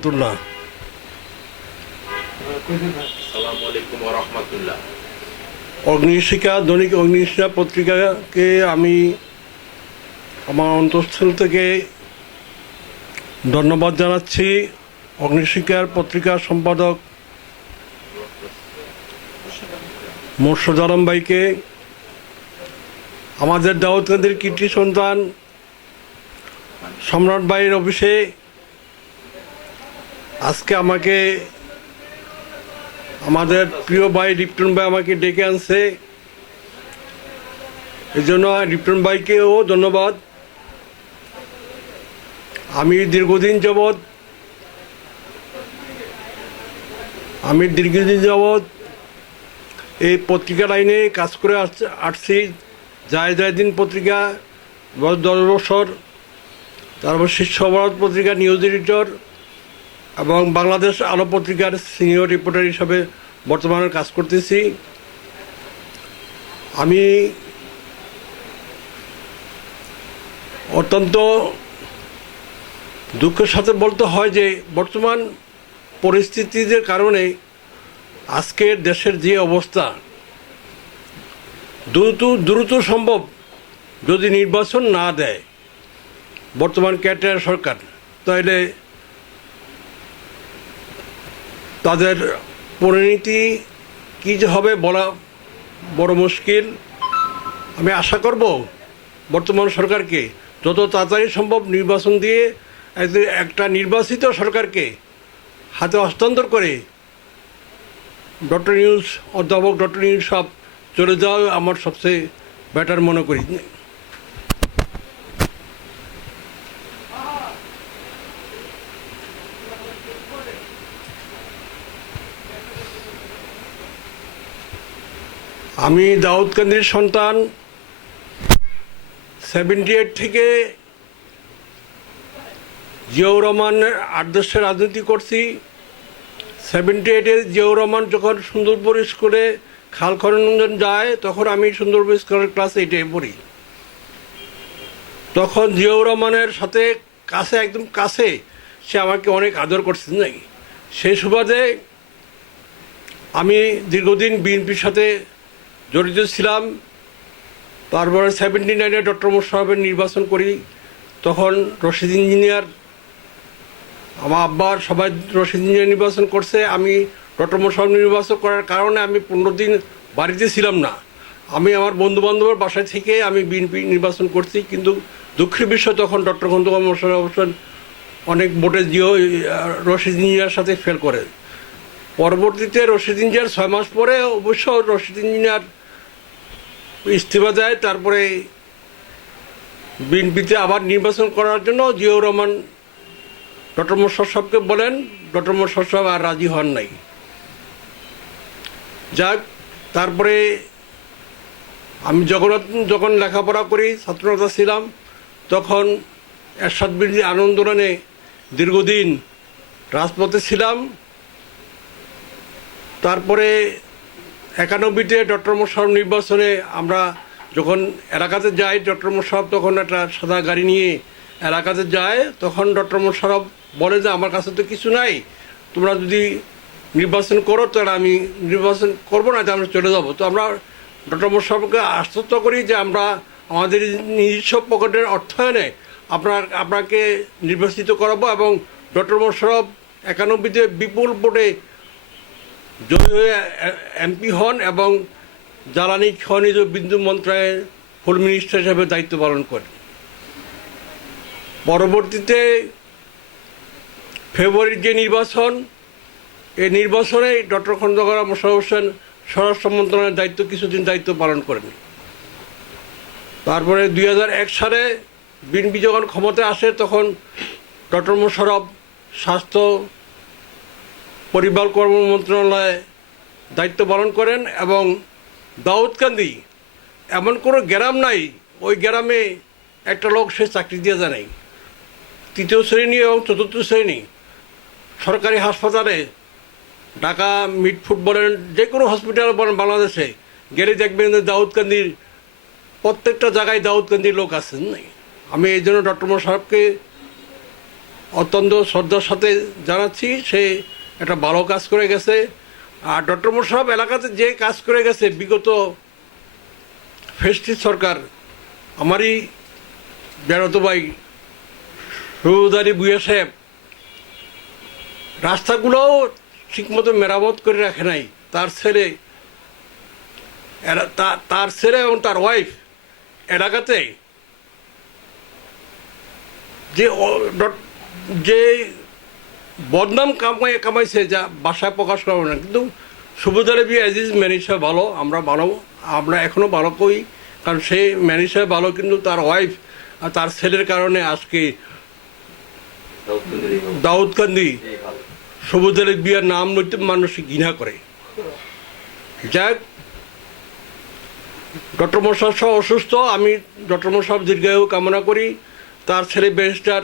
রহমতুল্লাহ। অগ্নিশিখা দৈনিক অগ্নিশিখা পত্রিকাকে আমি আমার অন্তঃস্থল থেকে ধন্যবাদ জানাচ্ছি। অগ্নিশিখার পত্রিকার সম্পাদক মোর্শদ আলম ভাইকে। আমাদের দাউদকান্দির কীর্তি সন্তান সম্রাট ভাইয়ের অফিসে আজকে আমাকে আমাদের প্রিয় ভাই রিপটন ভাই আমাকে ডেকে আনছে। এই জন্য রিপটন ভাইকেও ধন্যবাদ। আমি দীর্ঘদিন যাবৎ আমি দীর্ঘদিন যাবৎ এই পত্রিকা লাইনে কাজ করে আস- আসছি। যায় যায় দিন পত্রিকা, দশ বছর, তারপর শীর্ষ ভারত পত্রিকা, নিউজ এডিটর এবং বাংলাদেশ আলো পত্রিকার সিনিয়র রিপোর্টার হিসাবে বর্তমানে কাজ করতেছি। আমি অত্যন্ত দুঃখের সাথে বলতে হয় যে, বর্তমান পরিস্থিতিদের কারণে আজকের দেশের যে অবস্থা, দ্রুত দ্রুত সম্ভব যদি নির্বাচন না দেয়, বর্তমান ক্যাটার সরকার তাহলে তাদের পরিণতি কী যে হবে বলা বড় মুশকিল। আমি আশা করব বর্তমান সরকারকে যত তাড়াতাড়ি সম্ভব নির্বাচন দিয়ে এক- একটা নির্বাচিত সরকারকে হাতে হস্তান্তর করে ডক্টর নিউজ অধ্যাপক ডক্টর নিউজ সব চলে যাওয়া আমার সবচেয়ে বেটার মনে করি। আমি দাউদ দাউদকান্দির সন্তান সেভেন্টি এইট থেকে জিয়াউর রহমানের আদর্শে রাজনীতি করছি। সেভেন্টি এইটে জিয়াউর রহমান যখন সুন্দরপুর স্কুলে খাল খনন যায়, তখন আমি সুন্দরপুর স্কুলের ক্লাস এইটে পড়ি। তখন জিয়াউর রহমানের সাথে কাছে, একদম কাছে সে আমাকে অনেক আদর করছে নাই সেই সুবাদে আমি দীর্ঘদিন বিএনপির সাথে জড়িত ছিলাম। তারপরে সেভেন্টি নাইনে ডক্টর মোশারফের নির্বাচন করি। তখন রশিদ ইঞ্জিনিয়ার, আমার আব্বার সবাই রশিদ ইঞ্জিনিয়ার নির্বাচন করছে। আমি ডক্টর মোশারফ নির্বাচন করার কারণে আমি পনেরো দিন বাড়িতে ছিলাম না। আমি আমার বন্ধু বান্ধবের বাসায় থেকে আমি বিএনপি নির্বাচন করছি। কিন্তু দুঃখের বিষয়, তখন ডক্টর খন্দকার মোশারফ হোসেন অনেক ভোটে জিও রশিদ ইঞ্জিনিয়ার সাথে ফেল করে। পরবর্তীতে রশিদ ইঞ্জিনিয়ার ছয় মাস পরে অবশ্য রশিদ ইঞ্জিনিয়ার ইস্তিফা দেয়, তারপরে বিএনপিতে আবার নির্বাচন করার জন্য জিয়াউর রহমান, ডক্টর মোশারফ সাহেবকে বলেন, ডক্টর মোশারফ সাহেব আর রাজি হন নাই। যাক, তারপরে আমি যখন যখন লেখাপড়া করি, ছাত্রতা ছিলাম, তখন এরশাদ বিরোধী আন্দোলনে দীর্ঘদিন রাজপথে ছিলাম। তারপরে একানব্বইতে ডক্টর মোশারফ নির্বাচনে আমরা যখন এলাকাতে যাই, ডক্টর মোশারফ তখন একটা সাদা গাড়ি নিয়ে এলাকাতে যায়। তখন ডক্টর মোশারফ বলে যে, আমার কাছে তো কিছু নাই। তোমরা যদি নির্বাচন করো, তাহলে আমি নির্বাচন করব, না আমরা চলে যাব। তো আমরা ডক্টর মোশারফকে আশ্বস্ত করি যে, আমরা আমাদের নিজস্ব পকেটের অর্থায়নে আপনার, আপনাকে নির্বাচিত করাবো এবং ডক্টর মোশারফ একানব্বইতে বিপুল ভোটে হয়ে এমপি হন এবং জ্বালানি খনিজ বিদ্যুৎ মন্ত্রণালয়ের ফুল মিনিস্টার হিসেবে দায়িত্ব পালন করেন। পরবর্তীতে ফেব্রুয়ারির যে নির্বাচন এই নির্বাচনে ডক্টর খন্দকার মোশারফ হোসেন স্বরাষ্ট্র মন্ত্রণালয়ের দায়িত্ব, কিছুদিন দায়িত্ব পালন করেন। তারপরে দুই হাজার এক সালে বিএনপি যখন ক্ষমতায় আসে, তখন ডক্টর মোশারফ স্বাস্থ্য পরিবার কর্ম মন্ত্রণালয়ে দায়িত্ব পালন করেন এবং দাউদকান্দি এমন কোনো গ্রাম নাই, ওই গ্রামে একটা লোক সে চাকরি দিয়ে যায় নাই তৃতীয় শ্রেণি এবং চতুর্থ শ্রেণি, সরকারি হাসপাতালে, ঢাকা মিটফুট বলেন যে কোনো হসপিটাল বলেন বাংলাদেশে, গেলে দেখবেন দাউদকান্দির প্রত্যেকটা জায়গায় দাউদকান্দির লোক আছেন। আমি এই জন্য ডক্টর মোহাম্মদ সাহেবকে অত্যন্ত শ্রদ্ধার সাথে জানাচ্ছি, সে একটা ভালো কাজ করে গেছে। আর ডক্টর মোশারফ এলাকাতে যে কাজ করে গেছে, বিগত ফেস্টিস সরকার, আমারই বেড়াতো ভাই সৌদারি বুয়া সাহেব, রাস্তাগুলোও ঠিকমতো মেরামত করে রাখে নাই। তার ছেলে তার ছেলে এবং তার ওয়াইফ এলাকাতে যে যে বদনাম কামাই কামাইছে যা বাসায় প্রকাশ করব না। কিন্তু সুবিধারে বি অ্যাজ ইজ ম্যানেজার ভালো, আমরা ভালো, আমরা এখনও ভালো করি কারণ সে ম্যানেজার ভালো, কিন্তু তার ওয়াইফ আর তার ছেলের কারণে আজকে দাউদকান্দি সবুজ আলী বিয়ার নাম লইতে মানুষ ঘৃণা করে। যাক, ডক্টর মোশারফ সহ অসুস্থ, আমি ডক্টর মোশারফ দীর্ঘায়ু কামনা করি। তার ছেলে ব্যারিস্টার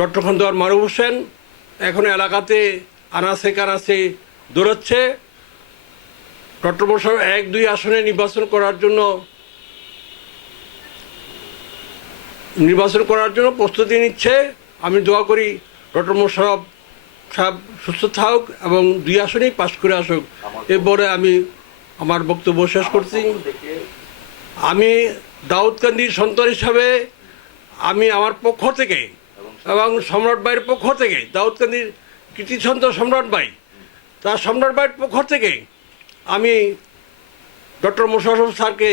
ডক্টর খন্দকার মারুফ হোসেন এখন এলাকাতে আনাসে কানাসে দৌড়াচ্ছে। ডক্টর এক, দুই আসনে নির্বাচন করার জন্য নির্বাচন করার জন্য প্রস্তুতি নিচ্ছে। আমি দোয়া করি ডক্টর মোশারফ সাহেব সুস্থ থাকুক এবং দুই আসনেই পাশ করে আসুক। এরপরে আমি আমার বক্তব্য শেষ করছি। আমি দাউদকান্দির সন্তান হিসাবে আমি আমার পক্ষ থেকে এবং সম্রাট ভাইয়ের পক্ষ থেকে দাউদকান্দির সন্তান সম্রাট ভাই, তার সম্রাট ভাইয়ের পক্ষ থেকে আমি ডক্টর মোশারফ স্যারকে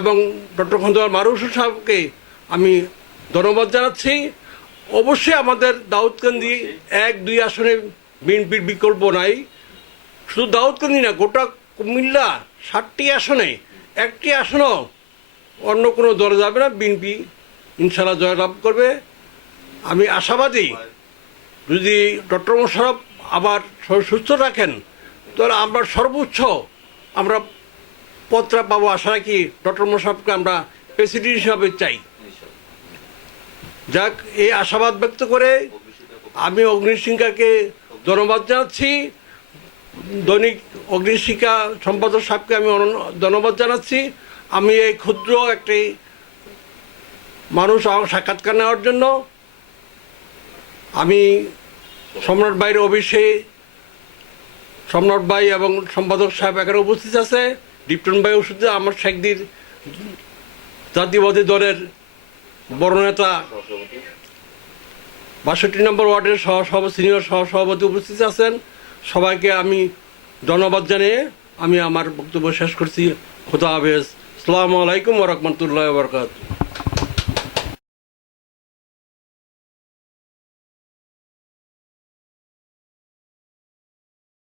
এবং ডক্টর খন্দকার মারুফ হোসেন সাহেবকে আমি ধন্যবাদ জানাচ্ছি। অবশ্যই আমাদের দাউদকান্দি এক, দুই আসনে বিএনপির বিকল্প নাই। শুধু দাউদকান্দি না, গোটা কুমিল্লা ষাটটি আসনে, একটি আসনও অন্য কোনো দলে যাবে না। বিএনপি ইনশাল্লাহ জয়লাভ করবে। আমি আশাবাদী যদি ডক্টর মোশারফ আবার সুস্থ রাখেন, তাহলে আমরা সর্বোচ্চ আমরা পত্রা পাবো আশা রাখি ডক্টর মোশারফকে আমরা প্রেসিডেন্ট হিসাবে চাই। যাক, এই আশাবাদ ব্যক্ত করে আমি অগ্নিশিঙ্কাকে ধন্যবাদ জানাচ্ছি। দৈনিক অগ্নিশিখা সম্পাদক সাহেবকে আমি ধন্যবাদ জানাচ্ছি। আমি এই ক্ষুদ্র একটি মানুষ সাক্ষাৎকার নেওয়ার জন্য আমি সম্রাট ভাইয়ের অফিসে সম্রাট ভাই এবং সম্পাদক সাহেব এখানে উপস্থিত আছে। ডিপটন ভাই ওষুধে আমার শেখদির জাতীয়বাদী দলের বড় নেতা। বাষট্টি নম্বর ওয়ার্ডের সহসভাপতি, সিনিয়র সহসভাপতি উপস্থিত আছেন। সবাইকে আমি ধন্যবাদ জানিয়ে আমি আমার বক্তব্য শেষ করছি। খুদা হাফেজ। আসসালামু আলাইকুম ওরহমতুল্লাহ বরকাত